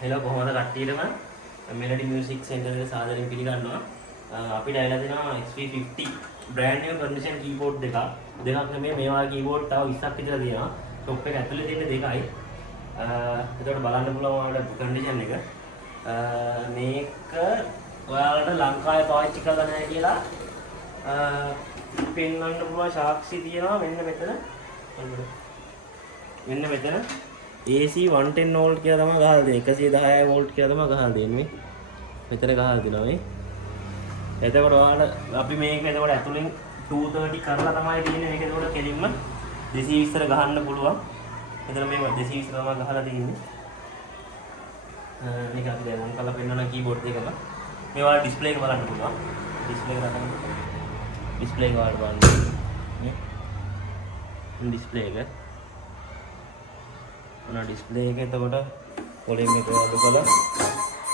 hello කොහොමද කට්ටියටම Melody Music Center එකේ සාදරයෙන් පිළිගන්නවා. අපිට ඇවිල්ලා දෙනවා XP50 brand new condition keyboard දෙකක් නෙමෙයි මේ වගේ keyboard තව 20ක් විතර තියෙනවා. shop එක ඇතුලේ තියෙන දෙකයි. එතකොට බලන්න පුළුවන් ඔයාලට condition එක. මේක ඔයාලට ලංකාවේ පාවිච්චි කරලා නැහැ කියලා පෙන්වන්න පුළුවන් සාක්ෂි තියෙනවා මෙන්න මෙතන. මෙන්න මෙතන AC 110 volt කියලා තමයි ගහලා දෙන්නේ 110 volt කියලා තමයි ගහලා දෙන්නේ මෙතන ගහලා දෙනවා මේ එතකොට ඔයාලා අපි මේක එතකොට ඇතුලෙන් 230 කරලා තමයි තියෙන්නේ මේක එතකොට කෙලින්ම 220 ගහන්න පුළුවන් මෙතන මේ 220 තමයි ගහලා තියෙන්නේ මේක අපි දැන් ඔන් කරලා පෙන්නන කීබෝඩ් එකම මේ ඔයාලා ඩිස්ප්ලේ එක බලන්න පුළුවන් ඩිස්ප්ලේ එක ගන්න ඩිස්ප්ලේ එක ඔයාලා බලන්න මේ ඩිස්ප්ලේ එක ඔන්න ඩිස්ප්ලේ එක එතකොට වොලියුම් එක අඩු කළා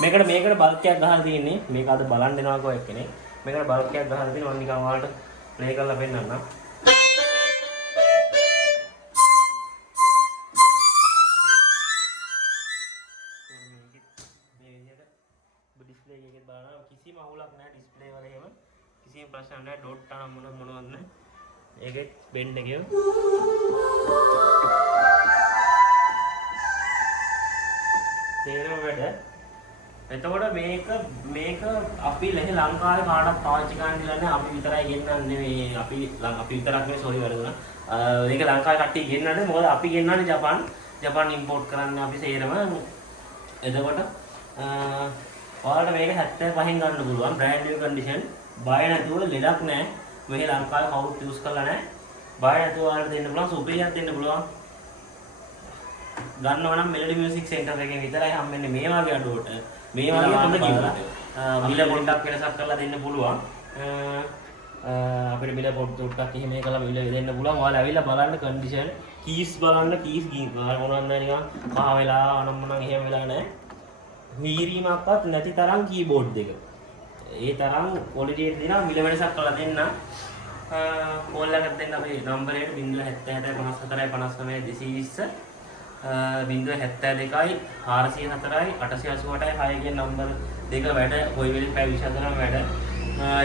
මේකට බල්බ් එකක් ගහලා තියෙන්නේ මේක අද බලන් දෙනවා කෝ එක්කනේ මේකට බල්බ් එකක් ගහලා තියෙනවා මම නිකන් ඔයාලට ප්ලේ කරලා පෙන්නන්නම් මේ විදිහට ඩිස්ප්ලේ එකේ බලනවා කිසිම අහුලක් නැහැ ඩිස්ප්ලේ වල එහෙම කිසිම ප්‍රශ්නයක් නැහැ ඩොට් අන මොනවද නැහැ ඒකේ බෙන්ඩ් එකේ තේරෙනව වැඩ. එතකොට මේක අපි ලංකාවේ කාටවත් පාවිච්චි කරන්න දෙලා නැහැ. අපි විතරයි ගෙන්නන්නේ නෙවෙයි. අපි විතරක් නෙවෙයි සෝරි වැරදුනා. මේක ලංකාවේ කට්ටිය ගෙන්නන්නේ මොකද අපි ගෙන්නන්නේ ජපාන් ඉම්පෝට් කරන්නේ අපි සේරම. එතකොට ඔයාලට මේක 75න් ගන්න පුළුවන්. brand new condition. බය නැතුව ලෙඩක් නැහැ. මේ ලංකාවේ කවුරුත් යූස් කරලා නැහැ. බය නැතුව ඔයාලට දෙන්න පුළුවන්. සුපිරියක් දෙන්න පුළුවන්. ගන්නවා නම් Melody Music Center එකේ විතරයි හම්බෙන්නේ මේ වගේ අඩුවට මේ වගේ හොඳ කීබෝඩ් මිල පොඩ්ඩක් වෙනසක් කරලා දෙන්න පුළුවන් අපිට මිල පොඩ්ඩක් එහෙම කරලා මිල දෙන්න පුළුවන් ඔයාලා ඇවිල්ලා බලන්න කන්ඩිෂන් කීස් බලන්න කීස් මොනවද නිකන් පහ වෙලා අනම්මනම් එහෙම වෙලා නැහැ වීරීමක්වත් නැති තරම් කීබෝඩ් දෙක ඒ තරම් ක්වොලිටි එක දෙනවා මිල වෙනසක් කරලා දෙන්න කෝල් එකක් දෙන්න අපේ නම්බර් එකට 077 54 220 072 404 888 කියන නම්බර දෙක වැඩ කොයි වෙලෙත් පැය 24ම වැඩ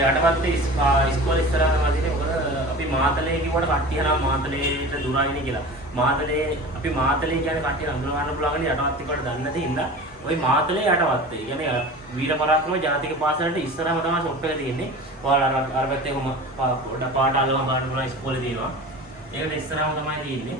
යටපත් ඉස්කෝලේ ඉස්සරහම වදිනේ මොකද අපි මාතලේ කිව්වට කට්ටිය නම් මාතලේට දුරයිනේ කියලා මාතලේ අපි මාතලේ කියන්නේ කට්ටිය හඳුනා ගන්න පුළුවන් යටපත් එකට දන්නේ නැති හින්දා ওই මාතලේ යටපත් ඒ කියන්නේ වීර පරාක්‍රම ජාතික පාසලට ඉස්සරහම තමයි ෂොප් එක තියෙන්නේ ඔයාලා අර පැත්තේ කොහම පොඩ පාට අල්ලම ගන්න පුළුවන් ඉස්කෝලේ තියෙනවා ඒකට ඉස්සරහම තමයි තියෙන්නේ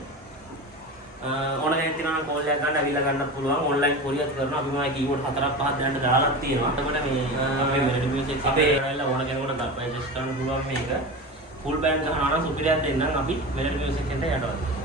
ඕන කෙනෙක් තියෙනවා කෝල් එකක් ගන්න අවිලා ගන්න පුළුවන් ඔන්ලයින් කොරියත් කරනවා අපි මේ කීබෝඩ් 4ක් 5ක් දැනට දාලා තියෙනවා එතකොට මේ අපේ Melody Music අපේ ඇවිල්ලා ඕන කෙනෙකුට පර්චේස් කරන්න පුළුවන් මේක ෆුල් බෑන්ඩ් ගහනවා නම් සුපිරියක් දෙන්නම් අපි Melody Music Center යටවත්